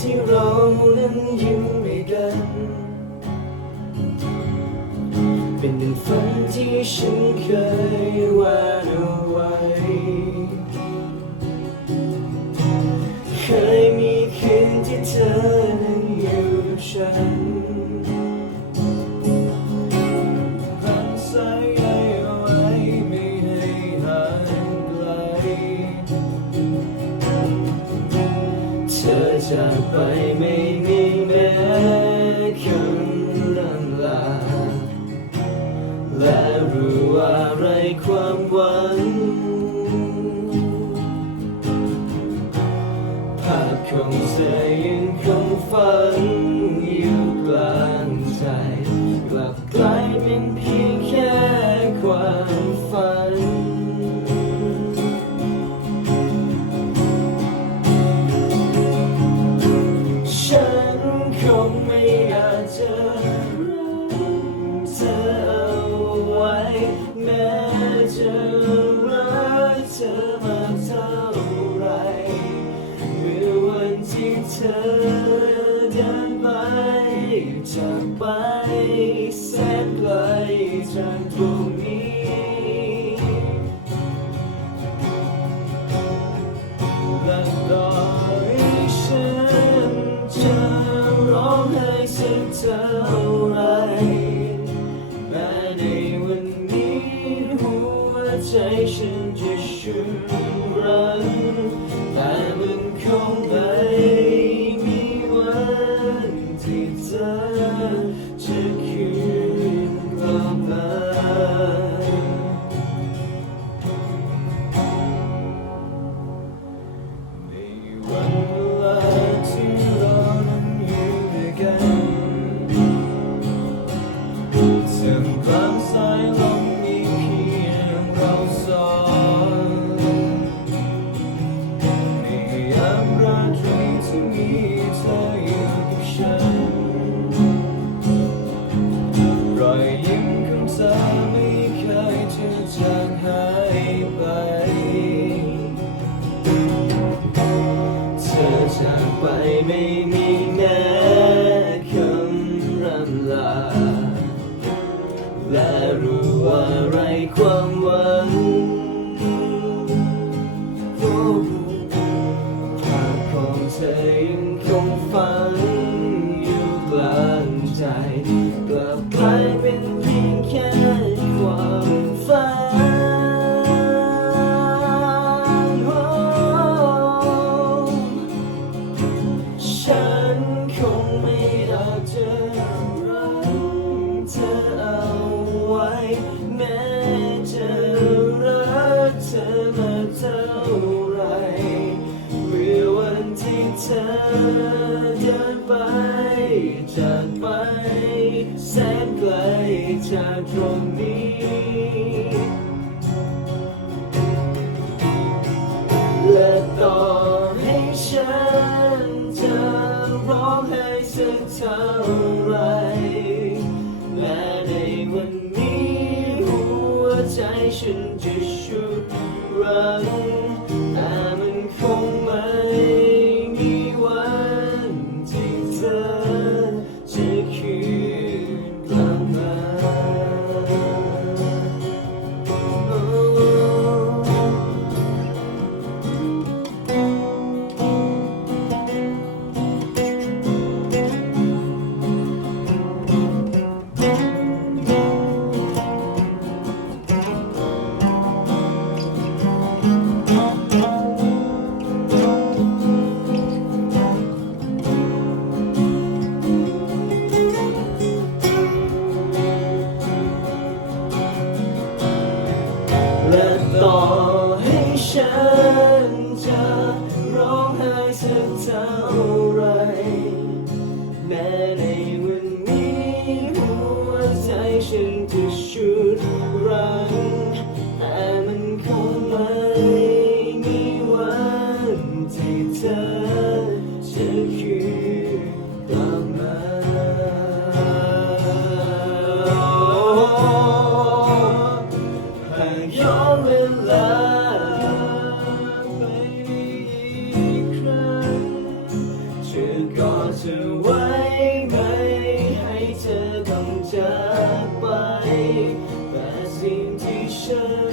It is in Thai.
ที่เรานั้นยิ้มให้กัน เป็นหนึ่งฝันที่ฉันเคยวาดเอาไว้ เคยมีคืนที่เธอนั้นอยู่กับฉัน จากไปไม่มีแม้คำนั้นลาและรู้ว่าไรความหวังภาพของเธอ เธอเดินไปจากไปแสนไกลจากตรงนี้และต่อให้ฉันจะร้องไห้สักเท่าไรแม้ในวันนี้หัวใจฉันจะชุนรัน ที่มีเธออยู่กับฉัน รอยยิ้มของเธอไม่เคยจะจางหายไป เธอจากไปไม่มีแม้คำรำลา และรู้ว่า ท่าไรแม้ในวันนี้หัวใจฉันจะชุดรัง ocean.